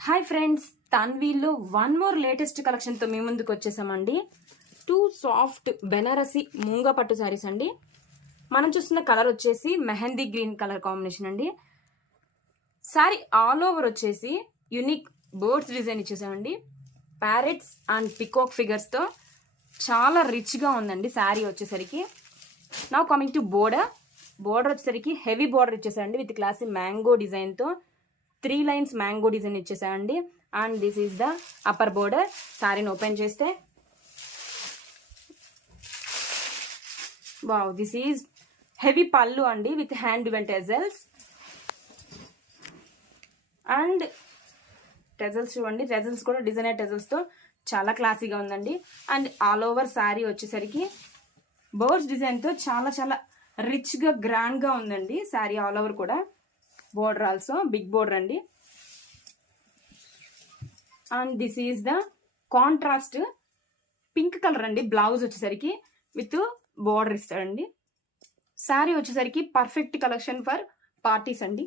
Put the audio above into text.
Hi friends, తన్వీలో one more latest కలెక్షన్తో మీ ముందుకు వచ్చేసామండి. 2 సాఫ్ట్ బెనారసి మూంగా పట్టు శారీస్ అండి. మనం చూస్తున్న కలర్ వచ్చేసి మెహందీ గ్రీన్ కలర్ కాంబినేషన్ అండి. శారీ ఆల్ ఓవర్ వచ్చేసి యూనిక్ బర్డ్స్ డిజైన్ ఇచ్చేసామండి. ప్యారెట్స్ అండ్ పికాక్ ఫిగర్స్తో చాలా రిచ్గా ఉందండి శారీ వచ్చేసరికి. నౌ కమింగ్ టు బోర్డర్ వచ్చేసరికి హెవీ బోర్డర్ ఇచ్చేసారండి విత్ క్లాసీ మ్యాంగో డిజైన్తో 3 లైన్స్ మ్యాంగో డిజైన్ ఇచ్చేసాయండి. And this is the upper border. శారీని ఓపెన్ చేస్తే వావ్, దిస్ ఈజ్ హెవీ పళ్ళు అండి విత్ హ్యాండ్ డివెన్ టెజల్స్. అండ్ టెజల్స్ చూడండి, టెజల్స్ కూడా డిజైనర్ టెజల్స్తో చాలా క్లాసీగా ఉందండి. అండ్ ఆల్ ఓవర్ శారీ వచ్చేసరికి బర్డ్స్ డిజైన్తో చాలా చాలా రిచ్గా గ్రాండ్గా ఉందండి శారీ ఆల్ ఓవర్ కూడా. బోర్డర్ ఆల్సో బిగ్ బోర్డర్ అండి. And this is the contrast pink colour అండి. బ్లౌజ్ వచ్చేసరికి విత్ బోర్డర్ ఇస్తాడండి. శారీ వచ్చేసరికి పర్ఫెక్ట్ కలెక్షన్ ఫర్ పార్టీస్ అండి.